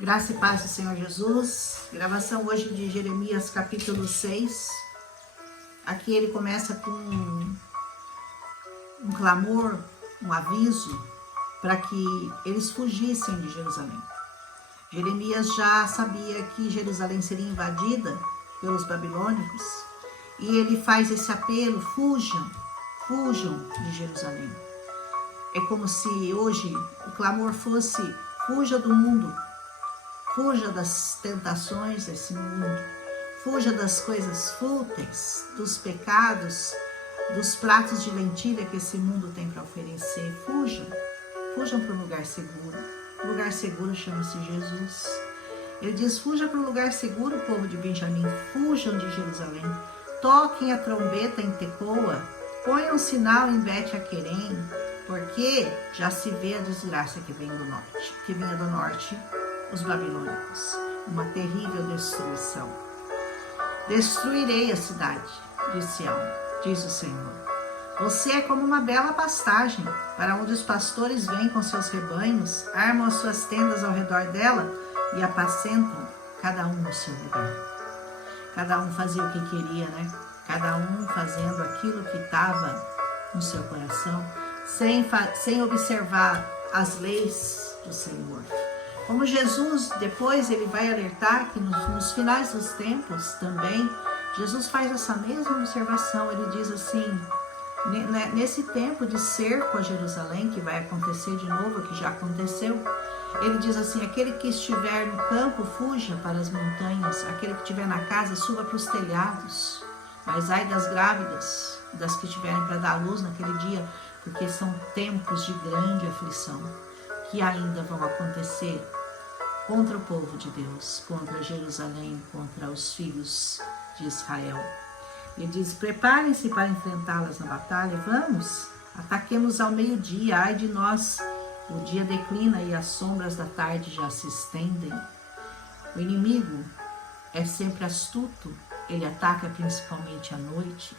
Graça e paz do Senhor Jesus. Gravação hoje de Jeremias capítulo 6. Aqui ele começa com um clamor, um aviso para que eles fugissem de Jerusalém. Jeremias já sabia que Jerusalém seria invadida pelos babilônicos e ele faz esse apelo: fujam de Jerusalém. É como se hoje o clamor fosse: fuja do mundo. Fuja das tentações desse mundo, fuja das coisas fúteis, dos pecados, dos pratos de lentilha que esse mundo tem para oferecer. Fujam para um lugar seguro. O lugar seguro chama-se Jesus. Ele diz: fuja para um lugar seguro, povo de Benjamim, fujam de Jerusalém. Toquem a trombeta em Tecoa, ponham um sinal em Bet-Aquerem, porque já se vê a desgraça que vinha do norte, os babilônicos, uma terrível destruição. Destruirei a cidade de Sião, diz o Senhor. Você é como uma bela pastagem, para onde os pastores vêm com seus rebanhos, armam as suas tendas ao redor dela e apacentam, cada um no seu lugar. Cada um fazia o que queria, né? Cada um fazendo aquilo que estava no seu coração, sem observar as leis do Senhor. Como Jesus, depois ele vai alertar que nos finais dos tempos também, Jesus faz essa mesma observação. Ele diz assim, nesse tempo de cerco a Jerusalém, que vai acontecer de novo, que já aconteceu, ele diz assim: aquele que estiver no campo, fuja para as montanhas, aquele que estiver na casa, suba para os telhados. Mas ai das grávidas, das que estiverem para dar à luz naquele dia, porque são tempos de grande aflição que ainda vão acontecer contra o povo de Deus, contra Jerusalém, contra os filhos de Israel. Ele diz: preparem-se para enfrentá-las na batalha, vamos, ataquemos ao meio-dia, ai de nós, o dia declina e as sombras da tarde já se estendem. O inimigo é sempre astuto, ele ataca principalmente à noite.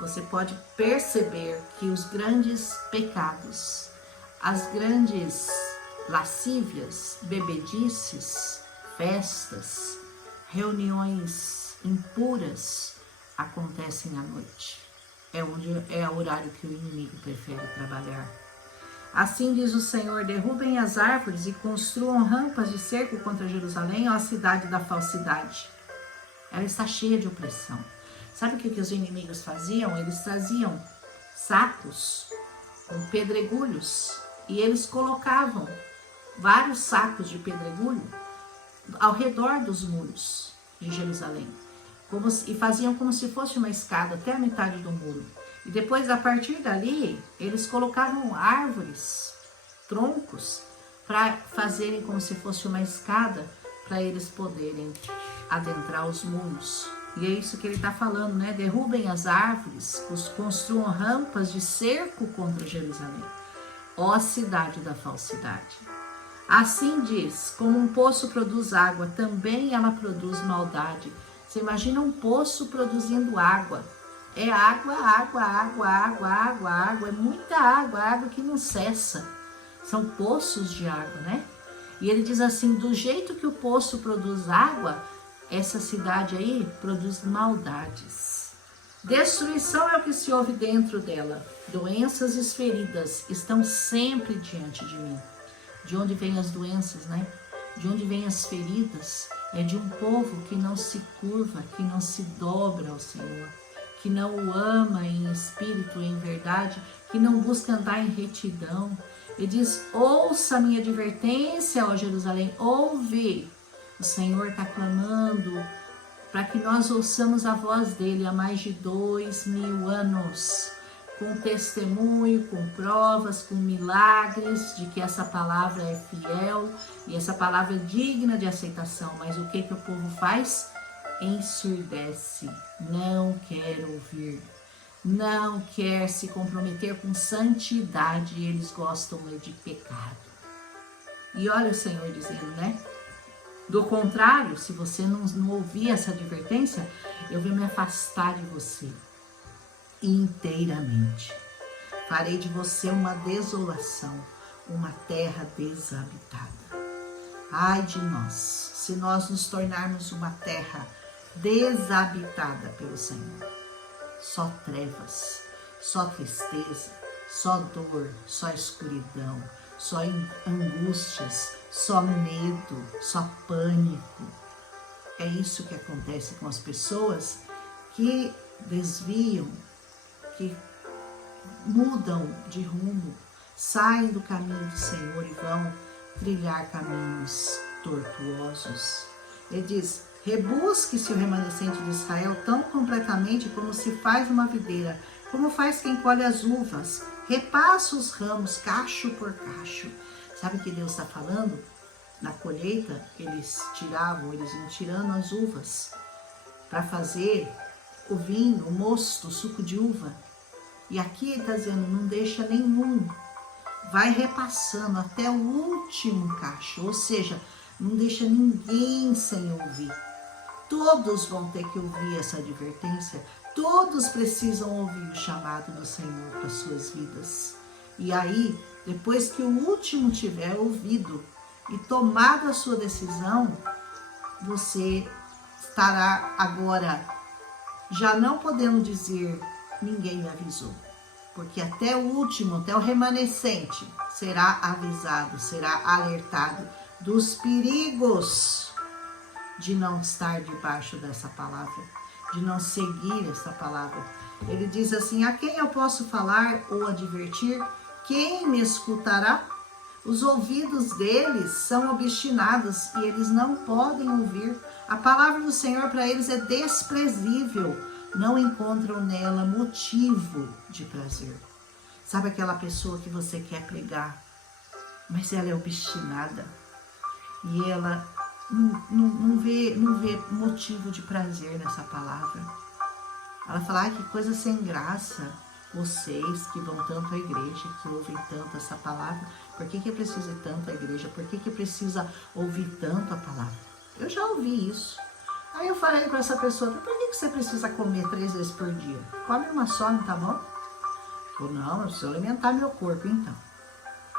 Você pode perceber que os grandes pecados, as grandes lascívias, bebedices, festas, reuniões impuras acontecem à noite. É o horário que o inimigo prefere trabalhar. Assim diz o Senhor: derrubem as árvores e construam rampas de cerco contra Jerusalém, ó cidade da falsidade. Ela está cheia de opressão. Sabe o que os inimigos faziam? Eles traziam sacos com pedregulhos e eles colocavam vários sacos de pedregulho ao redor dos muros de Jerusalém, e faziam como se fosse uma escada até a metade do muro. E depois, a partir dali, eles colocavam árvores, troncos, para fazerem como se fosse uma escada, para eles poderem adentrar os muros. E é isso que ele está falando, né? Derrubem as árvores, construam rampas de cerco contra Jerusalém, ó cidade da falsidade. Assim diz: como um poço produz água, também ela produz maldade. Você imagina um poço produzindo água. É água, é muita água que não cessa. São poços de água, né? E ele diz assim: do jeito que o poço produz água, essa cidade aí produz maldades. Destruição é o que se ouve dentro dela. Doenças e feridas estão sempre diante de mim. De onde vêm as doenças, né? De onde vêm as feridas? É de um povo que não se curva, que não se dobra ao Senhor, que não o ama em espírito e em verdade, que não busca andar em retidão. Ele diz: ouça a minha advertência, ó Jerusalém, ouve. O Senhor está clamando para que nós ouçamos a voz dele há mais de 2000 anos, com testemunho, com provas, com milagres de que essa palavra é fiel e essa palavra é digna de aceitação. Mas o que o povo faz? Ensurdece, não quer ouvir, não quer se comprometer com santidade, eles gostam de pecado. E olha o Senhor dizendo, né? Do contrário, se você não ouvir essa advertência, eu vou me afastar de você inteiramente. Farei de você uma desolação, uma terra desabitada. Ai de nós, se nós nos tornarmos uma terra desabitada pelo Senhor. Só trevas, só tristeza, só dor, só escuridão, só angústias, só medo, só pânico. É isso que acontece com as pessoas que desviam, que mudam de rumo, saem do caminho do Senhor e vão trilhar caminhos tortuosos. Ele diz: rebusque-se o remanescente de Israel tão completamente como se faz uma videira, como faz quem colhe as uvas, repassa os ramos, cacho por cacho. Sabe o que Deus está falando? Na colheita, eles iam tirando as uvas para fazer o vinho, o mosto, o suco de uva. E aqui ele está dizendo, não deixa nenhum, vai repassando até o último cacho, ou seja, não deixa ninguém sem ouvir. Todos vão ter que ouvir essa advertência, todos precisam ouvir o chamado do Senhor para suas vidas. E aí, depois que o último tiver ouvido e tomado a sua decisão, você estará agora já não podendo dizer, ninguém me avisou. Porque até o último, até o remanescente, será avisado, será alertado dos perigos de não estar debaixo dessa palavra, de não seguir essa palavra. Ele diz assim, a quem eu posso falar ou advertir? Quem me escutará? Os ouvidos deles são obstinados e eles não podem ouvir. A palavra do Senhor para eles é desprezível. Não encontram nela motivo de prazer. Sabe aquela pessoa que você quer pregar, mas ela é obstinada e ela não vê motivo de prazer nessa palavra. Ela fala, ai, que coisa sem graça. Vocês que vão tanto à igreja, que ouvem tanto essa palavra, por que precisa ir tanto à igreja? Por que precisa ouvir tanto a palavra? Eu já ouvi isso. Aí eu falei para essa pessoa, por que você precisa comer 3 vezes por dia? Come uma só, não tá bom? Falou, não, eu preciso alimentar meu corpo, então.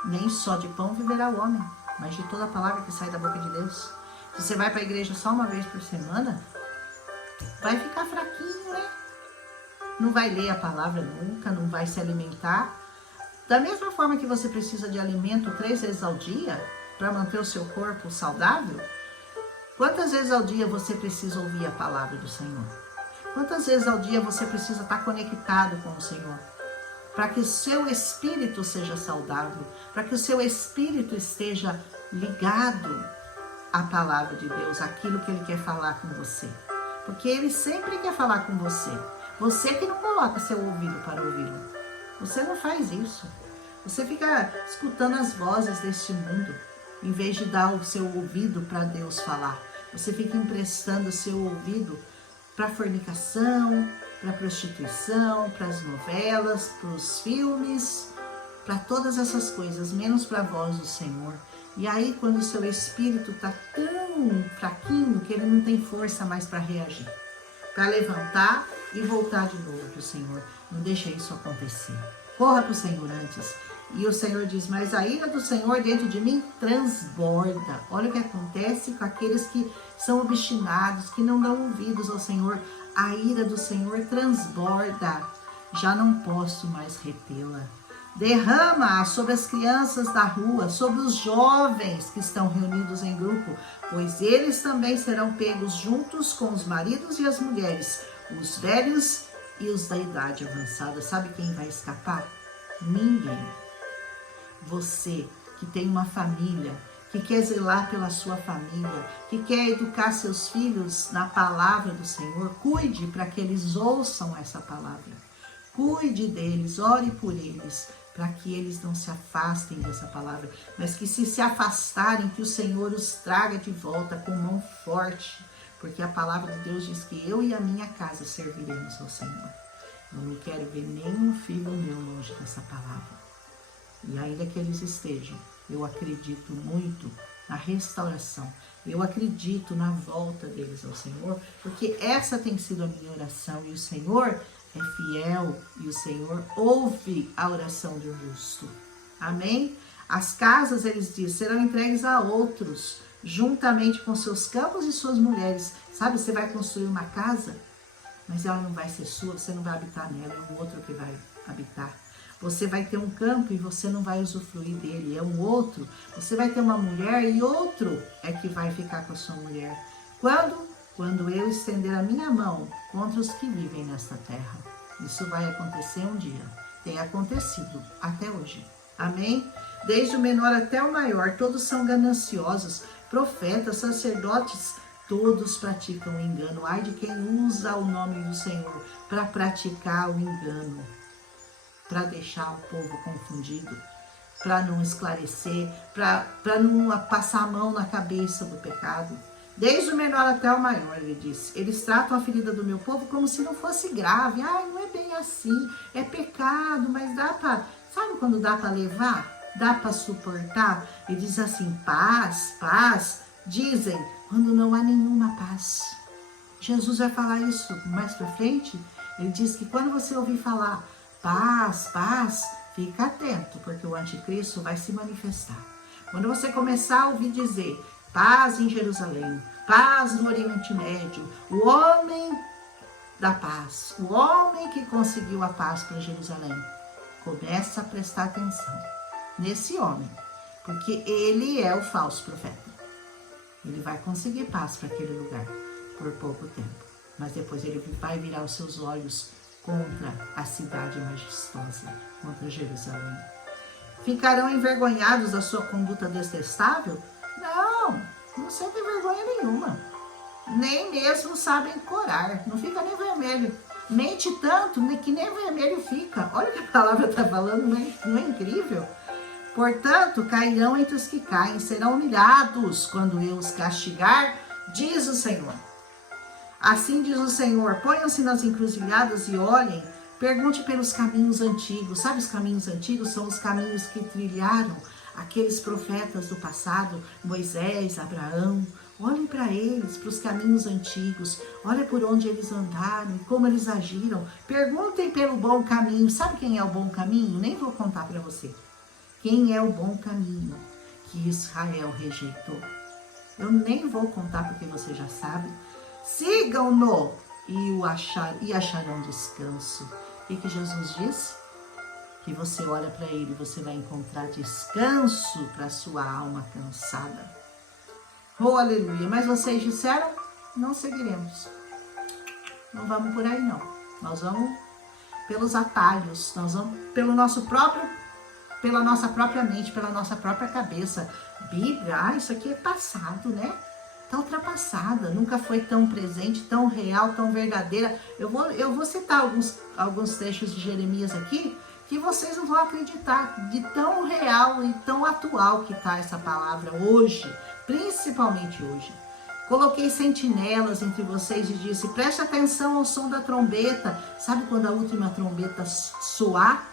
Nem só de pão viverá o homem, mas de toda a palavra que sai da boca de Deus. Se você vai para a igreja só uma vez por semana, vai ficar fraquinho, né? Não vai ler a palavra nunca, não vai se alimentar. Da mesma forma que você precisa de alimento 3 vezes ao dia para manter o seu corpo saudável, quantas vezes ao dia você precisa ouvir a palavra do Senhor? Quantas vezes ao dia você precisa estar conectado com o Senhor? Para que o seu espírito seja saudável, para que o seu espírito esteja ligado à palavra de Deus, aquilo que Ele quer falar com você. Porque Ele sempre quer falar com você. Você que não coloca seu ouvido para ouvi-lo. Você não faz isso. Você fica escutando as vozes deste mundo, em vez de dar o seu ouvido para Deus falar. Você fica emprestando o seu ouvido para a fornicação, para a prostituição, para as novelas, para os filmes, para todas essas coisas, menos para a voz do Senhor. E aí, quando o seu espírito está tão fraquinho que ele não tem força mais para reagir, para levantar e voltar de novo para o Senhor. Não deixa isso acontecer. Corra para o Senhor antes. E o Senhor diz, mas a ira do Senhor dentro de mim transborda. Olha o que acontece com aqueles que são obstinados, que não dão ouvidos ao Senhor. A ira do Senhor transborda. Já não posso mais retê-la. Derrama sobre as crianças da rua, sobre os jovens que estão reunidos em grupo, pois eles também serão pegos juntos com os maridos e as mulheres, os velhos e os da idade avançada. Sabe quem vai escapar? Ninguém. Você que tem uma família, que quer zelar pela sua família, que quer educar seus filhos na palavra do Senhor, cuide para que eles ouçam essa palavra. Cuide deles, ore por eles, para que eles não se afastem dessa palavra, mas que se afastarem, que o Senhor os traga de volta com mão forte, porque a palavra de Deus diz que eu e a minha casa serviremos ao Senhor. Eu não quero ver nenhum filho meu longe dessa palavra. E ainda que eles estejam, eu acredito muito na restauração, eu acredito na volta deles ao Senhor, porque essa tem sido a minha oração, e o Senhor é fiel, e o Senhor ouve a oração do justo. Amém? As casas, eles dizem, serão entregues a outros, juntamente com seus campos e suas mulheres. Sabe, você vai construir uma casa, mas ela não vai ser sua, você não vai habitar nela, é um outro que vai habitar. Você vai ter um campo e você não vai usufruir dele, é um outro. Você vai ter uma mulher e outro é que vai ficar com a sua mulher. Quando? Quando eu estender a minha mão contra os que vivem nesta terra. Isso vai acontecer um dia. Tem acontecido até hoje. Amém? Desde o menor até o maior, todos são gananciosos. Profetas, sacerdotes, todos praticam o engano. Ai de quem usa o nome do Senhor para praticar o engano, para deixar o povo confundido, para não esclarecer, para não passar a mão na cabeça do pecado. Desde o menor até o maior, ele disse, eles tratam a ferida do meu povo como se não fosse grave. Ai, não é bem assim, é pecado, mas dá para... Sabe quando dá para levar? Dá para suportar? Ele diz assim, paz, paz. Dizem, quando não há nenhuma paz. Jesus vai falar isso mais para frente. Ele diz que quando você ouvir falar paz, paz, fica atento, porque o anticristo vai se manifestar. Quando você começar a ouvir dizer paz em Jerusalém, paz no Oriente Médio, o homem da paz, o homem que conseguiu a paz para Jerusalém, começa a prestar atenção nesse homem, porque ele é o falso profeta. Ele vai conseguir paz para aquele lugar por pouco tempo, mas depois ele vai virar os seus olhos contra a cidade majestosa, contra Jerusalém. Ficarão envergonhados da sua conduta detestável? Não sentem vergonha nenhuma. Nem mesmo sabem corar. Não fica nem vermelho. Mente tanto que nem vermelho fica. Olha o que a palavra está falando, não é incrível? Portanto, cairão entre os que caem, serão humilhados quando eu os castigar, diz o Senhor. Assim diz o Senhor, ponham-se nas encruzilhadas e olhem, pergunte pelos caminhos antigos. Sabe, os caminhos antigos são os caminhos que trilharam aqueles profetas do passado, Moisés, Abraão. Olhem para eles, para os caminhos antigos. Olhem por onde eles andaram e como eles agiram. Perguntem pelo bom caminho. Sabe quem é o bom caminho? Nem vou contar para você. Quem é o bom caminho que Israel rejeitou? Eu nem vou contar porque você já sabe. Sigam-no e acharão descanso. E que Jesus disse? Que você olha para ele e você vai encontrar descanso para a sua alma cansada. Oh, aleluia. Mas vocês disseram, não seguiremos. Não vamos por aí, não. Nós vamos pelos atalhos, nós vamos pela nossa própria mente, pela nossa própria cabeça. Bíblia, isso aqui é passado, né? Está ultrapassada, nunca foi tão presente, tão real, tão verdadeira. Eu vou citar alguns trechos de Jeremias aqui, que vocês não vão acreditar de tão real e tão atual que está essa palavra hoje, principalmente hoje. Coloquei sentinelas entre vocês e disse, preste atenção ao som da trombeta. Sabe quando a última trombeta soar?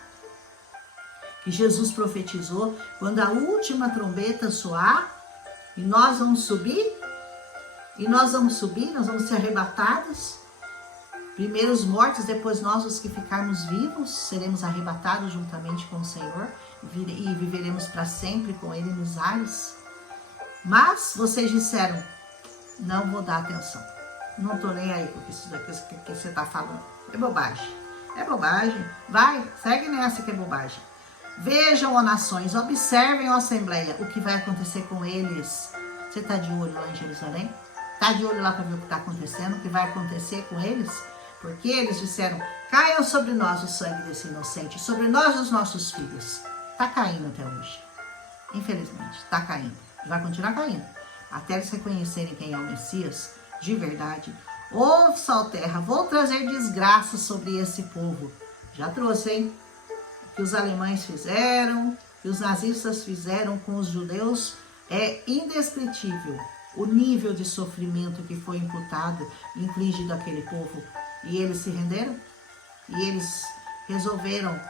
Que Jesus profetizou, quando a última trombeta soar, e nós vamos subir, nós vamos ser arrebatados. Primeiro os mortos, depois nós os que ficarmos vivos, seremos arrebatados juntamente com o Senhor e viveremos para sempre com Ele nos ares. Mas vocês disseram, não vou dar atenção, não estou nem aí com isso daqui que você está falando, é bobagem, vai, segue nessa que é bobagem. Vejam, ó nações, observem, ó assembleia, o que vai acontecer com eles. Você está de olho lá em Jerusalém? Está de olho lá para ver o que está acontecendo, o que vai acontecer com eles? Porque eles disseram, caiam sobre nós o sangue desse inocente, sobre nós os nossos filhos. Está caindo até hoje. Infelizmente, está caindo. E vai continuar caindo. Até eles reconhecerem quem é o Messias, de verdade. Ouve, sol terra, vou trazer desgraça sobre esse povo. Já trouxe, hein? O que os alemães fizeram, que os nazistas fizeram com os judeus, é indescritível. O nível de sofrimento que foi imputado, infligido àquele povo. E eles se renderam? E eles resolveram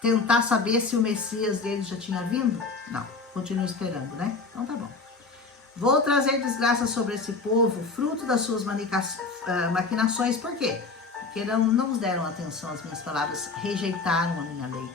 tentar saber se o Messias deles já tinha vindo? Não, continuam esperando, né? Então tá bom. Vou trazer desgraça sobre esse povo, fruto das suas maquinações. Por quê? Porque não deram atenção às minhas palavras, rejeitaram a minha lei.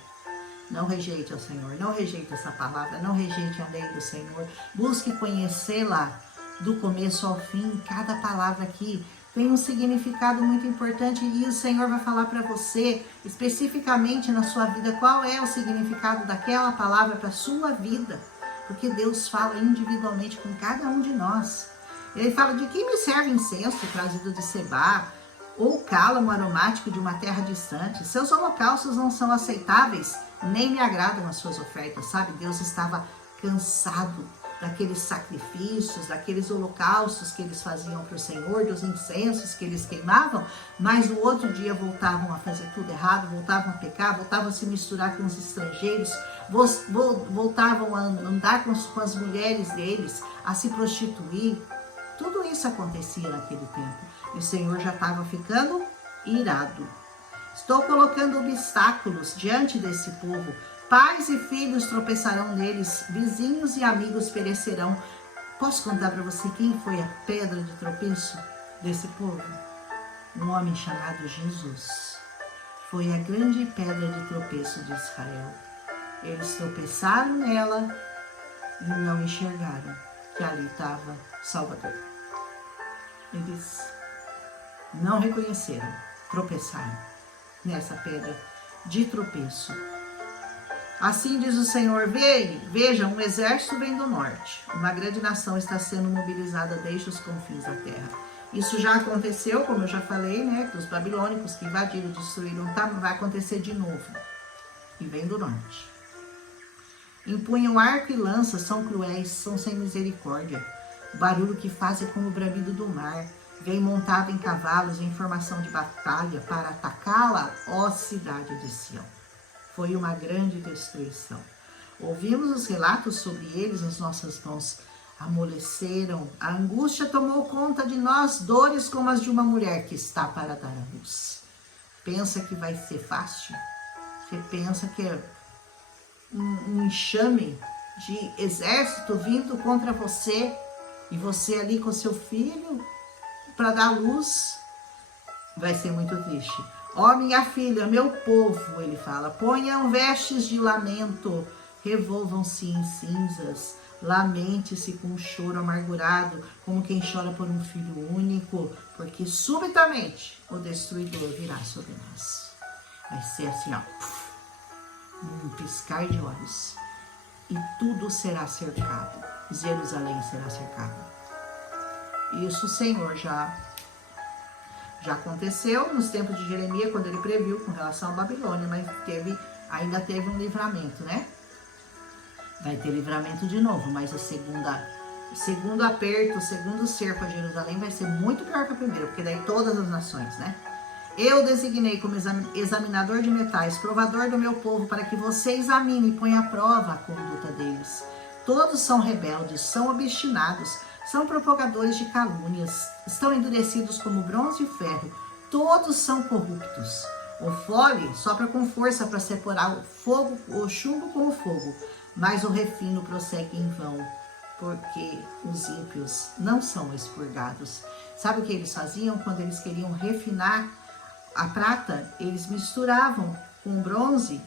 Não rejeite ao Senhor, não rejeite essa palavra, não rejeite a lei do Senhor. Busque conhecê-la do começo ao fim. Cada palavra aqui tem um significado muito importante e o Senhor vai falar para você, especificamente na sua vida, qual é o significado daquela palavra para a sua vida. Porque Deus fala individualmente com cada um de nós. Ele fala: de que me serve incenso trazido de Sebá, ou cálamo aromático de uma terra distante? Seus holocaustos não são aceitáveis, nem me agradam as suas ofertas, sabe? Deus estava cansado daqueles sacrifícios, daqueles holocaustos que eles faziam para o Senhor, dos incensos que eles queimavam, mas no outro dia voltavam a fazer tudo errado, voltavam a pecar, voltavam a se misturar com os estrangeiros, voltavam a andar com as mulheres deles, a se prostituir. Tudo isso acontecia naquele tempo. E o Senhor já estava ficando irado. Estou colocando obstáculos diante desse povo. Pais e filhos tropeçarão neles, vizinhos e amigos perecerão. Posso contar para você quem foi a pedra de tropeço desse povo? Um homem chamado Jesus. Foi a grande pedra de tropeço de Israel. Eles tropeçaram nela e não enxergaram que ali estava o Salvador. Eles não reconheceram, tropeçaram nessa pedra de tropeço. Assim diz o Senhor: veja, um exército vem do norte. Uma grande nação está sendo mobilizada desde os confins da terra. Isso já aconteceu, como eu já falei, né? Que os babilônicos que invadiram, destruíram, vai acontecer de novo. E vem do norte. Empunham arco e lança, são cruéis, são sem misericórdia. O barulho que fazem como o bramido do mar. Vem montado em cavalos em formação de batalha para atacá-la, ó cidade de Sião. Foi uma grande destruição. Ouvimos os relatos sobre eles, as nossas mãos amoleceram. A angústia tomou conta de nós, dores como as de uma mulher que está para dar à luz. Pensa que vai ser fácil? Você pensa que é um enxame de exército vindo contra você e você ali com seu filho para dar luz? Vai ser muito triste. Ó minha filha, meu povo, ele fala, ponham vestes de lamento, revolvam-se em cinzas, lamente-se com choro amargurado, como quem chora por um filho único, porque subitamente o destruidor virá sobre nós. Vai ser assim, ó, um piscar de olhos, e tudo será cercado. Jerusalém será cercada. Isso o Senhor já aconteceu nos tempos de Jeremias, quando ele previu com relação à Babilônia, mas ainda teve um livramento, né? Vai ter livramento de novo, mas o segundo aperto, o segundo cerco a Jerusalém vai ser muito pior que o primeiro, porque daí todas as nações, né? Eu designei como examinador de metais, provador do meu povo, para que você examine e ponha à prova a conduta deles. Todos são rebeldes, são obstinados, são propagadores de calúnias, estão endurecidos como bronze e ferro, todos são corruptos. O fole sopra com força para separar o chumbo com o fogo, mas o refino prossegue em vão, porque os ímpios não são expurgados. Sabe o que eles faziam quando eles queriam refinar a prata? Eles misturavam com o bronze